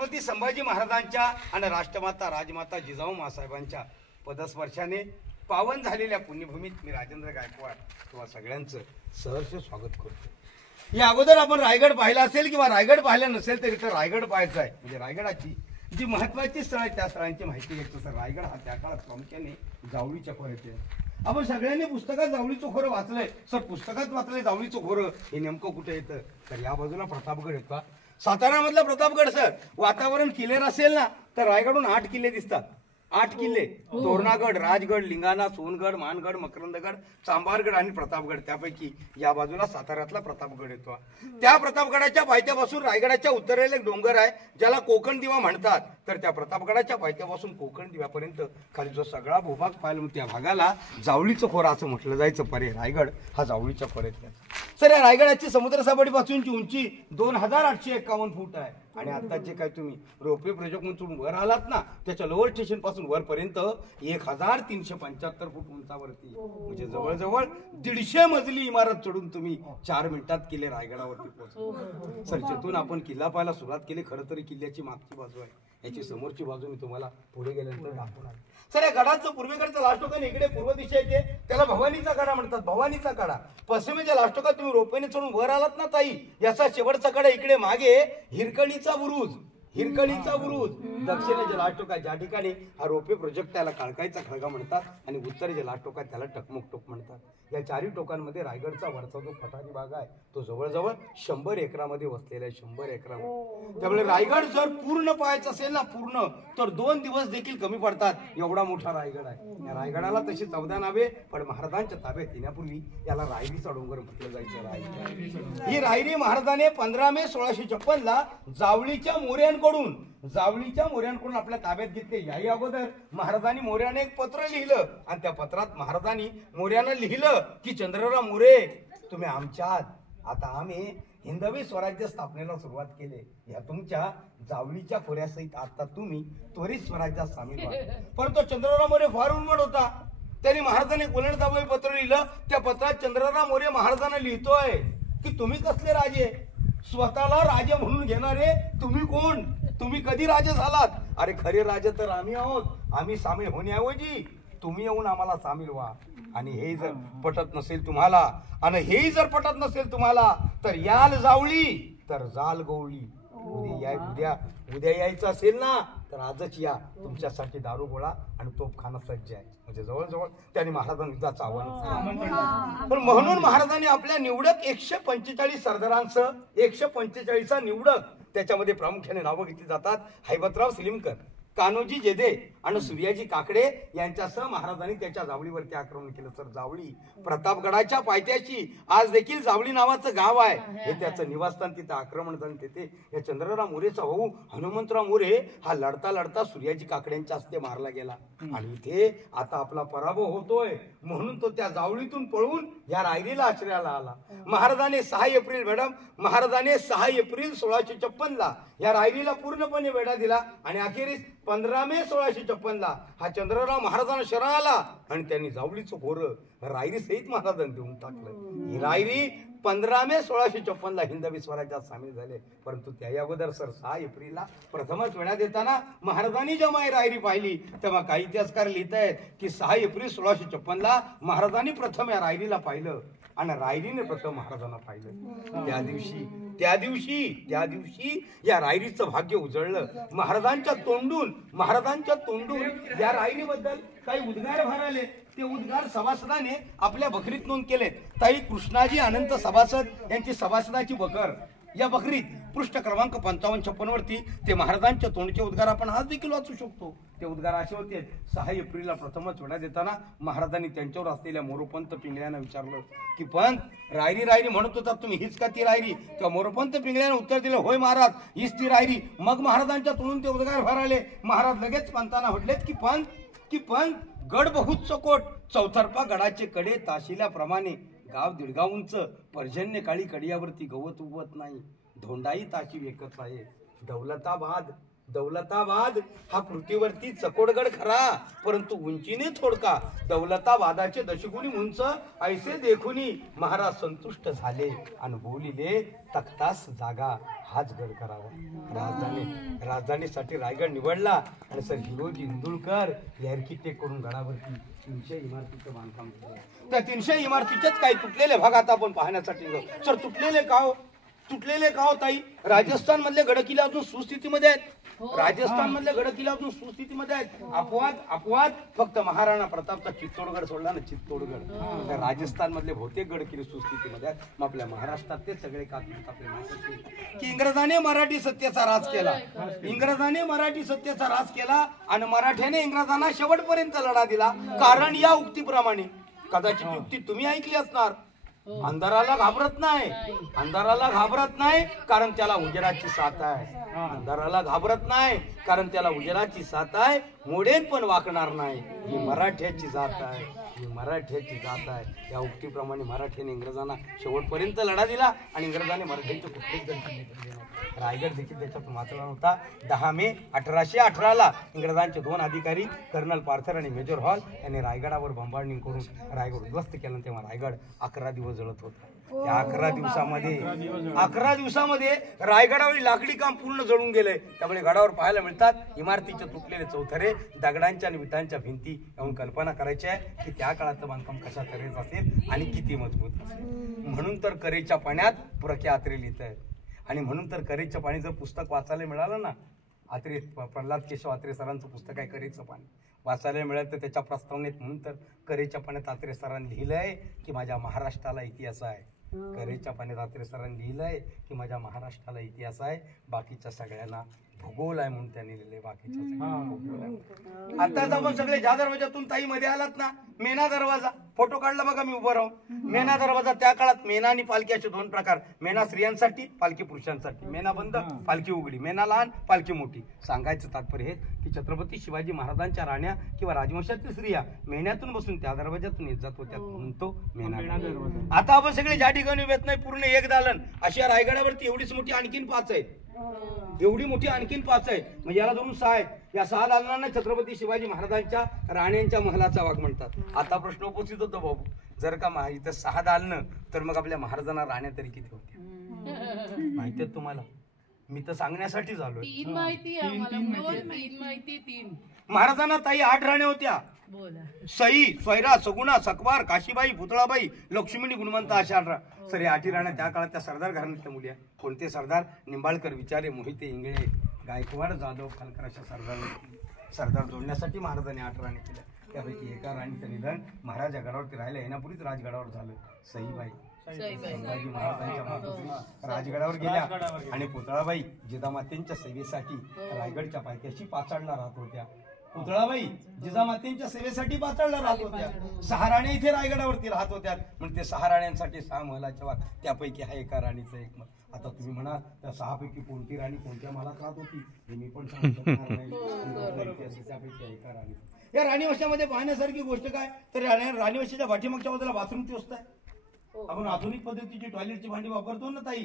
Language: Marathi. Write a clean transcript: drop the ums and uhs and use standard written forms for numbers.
छत्रपती संभाजी महाराजांच्या आणि राष्ट्रमाता राजमाता जिजाऊ मासाहेबांच्या पदस्पर्शाने पावन झालेल्या पुण्यभूमीत मी राजेंद्र गायकवाड तुम्हा सगळ्यांचं सहर्ष स्वागत करतो। या अगोदर आपण रायगड पाहिला असेल किंवा रायगड पाहिला नसेल तर इथं रायगड पाहायचा आहे। म्हणजे रायगडाची जी महत्वाची स्थळ आहेत त्या स्थळांची माहिती घ्यायची सर। रायगड हा त्या काळात प्रामुख्याने जावळीच्या खोऱ्यात आहे। आपण सगळ्यांनी पुस्तकात जावळीचं खोरं वाचलंय सर। पुस्तकात वाचलंय जावळीचं खोरं हे नेमकं कुठे येतं तर या बाजूला प्रतापगड येतो। साताऱ्यामधला प्रतापगड सर। वातावरण क्लिअर असेल ना तर रायगडहून 8 किल्ले दिसतात। 8 किल्ले तोरणागड, राजगड, लिंगाणा, सोनगड, मानगड, मकरंदगड, चांभारगड आणि प्रतापगड। त्यापैकी या बाजूला साताऱ्यातला प्रतापगड येतो। त्या प्रतापगडाच्या पायथ्यापासून रायगडाच्या उत्तरेला एक डोंगर आहे ज्याला कोकण दिवा म्हणतात। तर त्या प्रतापगडाच्या पायथ्यापासून कोकण दिव्यापर्यंत खाली जो सगळा भूभाग पाहिला त्या भागाला जावळीचं खोरं असं म्हटलं जायचं। परे रायगड हा जावळीच्या खोऱ्यात सर। या रायगडाची समुद्र सपाटीपासूनची उंची 2851 फूट आहे। आणि आता जे काय तुम्ही रोपवे प्रोजेक्ट मधून वर आलात ना त्याच्या लोअर स्टेशन पासून वरपर्यंत 1375 फूट उंचावरती म्हणजे जवळजवळ 150 मजली इमारत चढून तुम्ही 4 मिनिटात केले रायगडावरती पोहोचले सर। जिथून आपण किल्ला पाहायला सुरुवात केली खरं तरी किल्ल्याची मागची बाजू आहे, याची समोरची बाजू मी तुम्हाला पुढे गेल्यानंतर दाखवणार सर। या गडाचं पूर्वेकडचं लास्ट टोकाने इकडे पूर्व दिशा येते त्याला भवानीचा कडा म्हणतात। भवानीचा कडा पश्चिमेच्या लास्ट टोकात तुम्ही रोपवेने चढून वर आलात ना ताई याचा शेवटचा कडा इकडे मागे हिरकणीचा बुरुज। हिरकणीचा बुरुज दक्षिणेच्या लास्ट टोकात ज्या ठिकाणी हा रोपवे प्रोजेक्ट त्याला काळकाईचा खळगा म्हणतात आणि उत्तरेच्या लास्ट टोकात त्याला टकमक टोक म्हणतात। या 4ही टोकांमध्ये रायगडचा वरचा जो पठारी भाग आहे तो जवळजवळ 100 एकरामध्ये वसलेला आहे। 100 एकरामध्ये त्यामुळे रायगड जर पूर्ण पाहायचं असेल ना पूर्ण तर 2 दिवस देखील कमी पडतात एवढा मोठा रायगड आहे। या रायगडाला तशी 14 नावे पण महाराजांच्या ताब्यात येण्यापूर्वी याला रायरीचा डोंगर म्हटलं जायचं। रायरी ही रायरी महाराजाने 15 मे 1656 ला जावळीच्या मोऱ्यांकडून आपल्या ताब्यात घेतले। याही अगोदर महाराजांनी मोऱ्याने एक पत्र लिहिलं आणि त्या पत्रात महाराजांनी मोऱ्यानं लिहिलं की चंद्रराव मोरे तुम्ही आमच्यात आता आम्ही हिंदवी स्वराज्य स्थापनेला सुरुवात केली। या तुमच्या जावळीच्या खोऱ्यासहित आता तुम्ही त्वरित स्वराज्यात सामील व्हा। परंतु चंद्रराव मोरे फार उन्मट होता। त्यांनी महाराजांनी गोलंदाबाई पत्र लिहिलं। त्या पत्रात चंद्रराव मोरे महाराजांना लिहितोय की तुम्ही कसले राजे, स्वतःला राजे म्हणून घेणारे तुम्ही कोण, तुम्ही कधी राजे झालात? अरे खरे राजे तर आम्ही आहोत। आम्ही सामील होण्याऐवजी तुम्ही येऊन आम्हाला सामील व्हा। आणि हे जर पटत नसेल तुम्हाला आणि हेही जर पटत नसेल तुम्हाला तर याल जावळी तर जाल गवळी। उद्या यायचं असेल ना तर आजच या, तुमच्यासाठी दारू गोळा आणि तोफखाना सज्ज आहे। म्हणजे जवळजवळ त्यांनी महाराजांना युद्धाचं आव्हान पण म्हणून महाराजांनी आपल्या निवडक 145 सरदारांसह 145 निवडक त्याच्यामध्ये प्रामुख्याने नावं घेतली जातात। हैबतराव सिलिमकर, कान्होजी जेधे आणि सूर्याजी काकडे यांच्यासह महाराजांनी त्याच्या जावळीवरती आक्रमण केलं। तर जावळी प्रतापगडाच्या पायथ्याशी आज देखील जावळी नावाचं गाव आहे, हे त्याचं निवासस्थान। तिथं आक्रमण झालं तिथे या चंद्रराव मोरेचा भाऊ हनुमंतराव मोरे हा लढता लढता सूर्याजी काकड्यांच्या हस्ते मारला गेला। आणि इथे आता आपला पराभव होतोय म्हणून तो त्या जावळीतून पळून या रायरीला आश्रयाला आला। महाराजांनी 6 एप्रिल 1656 ला या रायरीला पूर्णपणे वेढा दिला आणि अखेरीस 15 मे 1656 ला हा चंद्रराव महाराजांना शरण आला आणि त्यांनी जावळीचं खोरं रायरी सहित महाराजांनी देऊन टाकलं। ही रायरी 15 मे 1656 ला हिंदवी स्वराज्यात सामील झाले। परंतु त्या अगोदर सर 6 एप्रिलला प्रथमच वेढा देताना महाराजांनी जेव्हा ही रायरी पाहिली तेव्हा काही इतिहासकार लिहित आहेत की 6 एप्रिल 1656 ला महाराजांनी प्रथम या रायरीला पाहिलं आणि रायरीने प्रथम महाराजांना पाहिलं। त्या दिवशी या रायरीचं भाग्य उजळलं। महाराजांच्या तोंडून या रायरीबद्दल काही उद्गार बाहेर आले। ते उद्गार सभासदाने आपल्या बकरीत नोंद केलेत। ताई कृष्णाजी अनंत सभासद यांची सभासदाची बकर या बकरीत पृष्ठ क्रमांक 55-56 वरती ते महाराजांच्या तोंडचे उद्गार आपण आज देखील वाचू शकतो। ते उद्गार असे होते 6 एप्रिलला प्रथमच वेढा देताना महाराजांनी त्यांच्यावर असलेल्या मोरोपंत पिंगळ्यांना विचारलं की पंत रायरी म्हणत होता तुम्ही हीच का ती रायरी? तेव्हा मोरोपंत पिंगळ्याने उत्तर दिलं होय महाराज हीच ती रायरी। मग महाराजांच्या तोंडून ते उद्गार बाहेर आले। महाराज लगेच पंतांना म्हटलेत की पंत गड बहुत चकोट, चौथरपा गडाचे कडे ताशिल्याप्रमाणे गाव 1.5 गाव उंच, पर्जन्य काळी कडियावरती गवत उगवत नाही, धोंडाई ताशी वेकत आहे। दौलताबाद हा कृतीवरती चकोडगड खरा परंतु उंचीने थोडका। दौलताबादाचे दशगुणी उंच ऐसे देखुनी महाराज संतुष्ट झाले आणि बोलिले तख्तास जागा हाच गड करावा। राजधानीसाठी रायगड निवडला आणि सर हिरोजी इंदुलकर हे आर्किटेक्ट करून गडावरती 300 इमारतीचं बांधकाम केलं. त्या 300 इमारतीचेच काही तुटलेले भाग आता आपण पाहण्यासाठी गेलो. सर तुटलेले का हो ताई? राजस्थान मधले गडकिल्ले अजून सुस्थितीमध्ये आहेत. राजस्थान मधले गडकिल्ले अजून सुस्थितीमध्ये आहेत. अपवाद फक्त महाराणा प्रतापचा चित्तोडगड सोडला ना, चित्तोडगड. राजस्थान मधले बहुतेक गडकिल्ले सुस्थितीमध्ये आहेत. मग आपल्या महाराष्ट्रात ते सगळे का आपल्या माहिती की इंग्रजाने मराठी सत्तेचा राज केला. इंग्रजाने मराठी सत्तेचा राज केला आणि मराठ्याने इंग्रजांना शेवटपर्यंत लढा दिला. कारण या उक्तीप्रमाणे, कदाचित युक्ती तुम्ही ऐकली असणार, अंधाराला घाबरत नाही कारण त्याला उजेडाची साथ आहे. अंधाराला घाबरत नाही कारण त्याला उजेडाची साथ आहे. मोडेन पण वाकणार नाही. ही मराठ्याची जात आहे. या उक्तीप्रमाणे मराठ्याने इंग्रजांना शेवटपर्यंत लढा दिला आणि इंग्रजांनी मराठ्यांचे कुठलेच गणित रायगड देखील त्याच्यातून वाचला होता. 10 मे 1818 इंग्रजांचे 2 अधिकारी कर्नल पार्थर आणि मेजर हॉल यांनी रायगडावर बंबारणी करून रायगड उद्ध्वस्त केला. तेव्हा रायगड 11 दिवस जळत होता. त्या 11 दिवसामध्ये रायगडावरील लाकडी काम पूर्ण जळून गेले. त्यामुळे गडावर पाहायला मिळतात इमारतीचे तुटलेले चौथरे, दगडांच्या आणि विटांच्या भिंती. याहून कल्पना करायची आहे की त्या काळातलं बांधकाम कशा तऱ्हेचं असेल आणि किती मजबूत असेल. म्हणून तर करेच्या पाण्यात पुरके आत्रे लिहित आहेत. आणि म्हणून तर करेच्या पाणी जर पुस्तक वाचायला मिळालं ना, आत्रे प्रल्हाद केशव आत्रे सरांचं पुस्तक आहे करेचं पाणी, वाचायला मिळालं तर त्याच्या प्रस्तावनेत म्हणून तर करेच्या पाण्यात आत्रे सरांनी लिहिलंय की माझ्या महाराष्ट्राला इतिहास आहे. करेच्या पाण्यात आत्रे सरांनी लिहिलंय की माझ्या महाराष्ट्राला इतिहास आहे. बाकीच्या सगळ्यांना भूगोल आहे म्हणून त्यांनी लिहिले. बाकीच्या आताच आपण सगळे ज्या दरवाजातून ताई मध्ये आलात ना, मेना दरवाजा फोटो काढला बघा मी उभं राहून. मेना दरवाजा, त्या काळात मेना आणि पालखी असे 2 प्रकार. मेना स्त्रियांसाठी, पालखी पुरुषांसाठी. मेना बंद, पालखी उघडी. मेना लहान, पालखी मोठी. सांगायचं तात्पर्य हे की छत्रपती शिवाजी महाराजांच्या राण्या किंवा राजवंशातील स्त्रिया मेन्यातून बसून त्या दरवाजातून येत जात होत्या म्हणून तो मेना दरवाजा. आता आपण सगळे ज्या ठिकाणी उभेत नाही, पूर्ण 1 दालन अशी या रायगडावरती एवढीच मोठी आणखीन 5 आहेत. एवढी मोठी आणखीन 5 आहेत. म्हणजे याला धरून 6 आहेत. या 6 दालनांना छत्रपती शिवाजी महाराजांच्या राण्यांच्या महलाचा भाग म्हणतात. आता प्रश्न उपस्थित होतो बाबू, जर का इथं 6 दालनं तर मग आपल्या महाराजांना राण्या तरी किती होत्या माहिती आहेत तुम्हाला? मी तर सांगण्यासाठीच आलोय. 3 माहिती. महाराजांना ताई 8 राण्या होत्या. सई, स्वैरा, सगुणा, सकवार, काशीबाई, पुतळाबाई, लक्ष्मीनी, गुणवंता अशा 8. सर या 8 राण्या त्या काळात त्या सरदार घराण्यातल्या मुली आहेत. कोणते सरदार? निंबाळकर, विचारे, मोहिते, इंगळे, गायकवाड, जाधव, खालकर अशा सरदार जोडण्यासाठी महाराजांनी 8 राण्या केल्या. त्यापैकी एका राणीचं निधन महाराजा गडावरती राहिलं येण्यापूर्वीच राजगडावर झालं. सईबाई संभाजी महाराजांच्या मातोश्री राजगडावर गेल्या आणि पुतळाबाई जिजामातेंच्या सेवेसाठी रायगडच्या पायथ्याशी पाचाडला राहत होत्या. पुतळाबाई जिजामातेंच्या सेवेसाठी पाचाडला राहत होत्या. 6 राण्या इथे रायगडावरती राहत होत्या. म्हणजे ते 6 राण्यांसाठी 6 महलाच्या वाद. त्यापैकी हा एका राणीचं एक मत. आता तुम्ही म्हणा त्या 6 पैकी कोणती राणी कोणत्या महलात राहत होती हे मी पण सांगू शकणार नाही. त्यापैकी एका राणी. या राणीवशामध्ये पाहण्यासारखी गोष्ट काय तर राणीवशाच्या पाठीमागच्या बाजूला बाथरूमची व्यवस्था आहे. आपण आधुनिक पद्धतीची टॉयलेटची भांडी वापरतो ना ताई.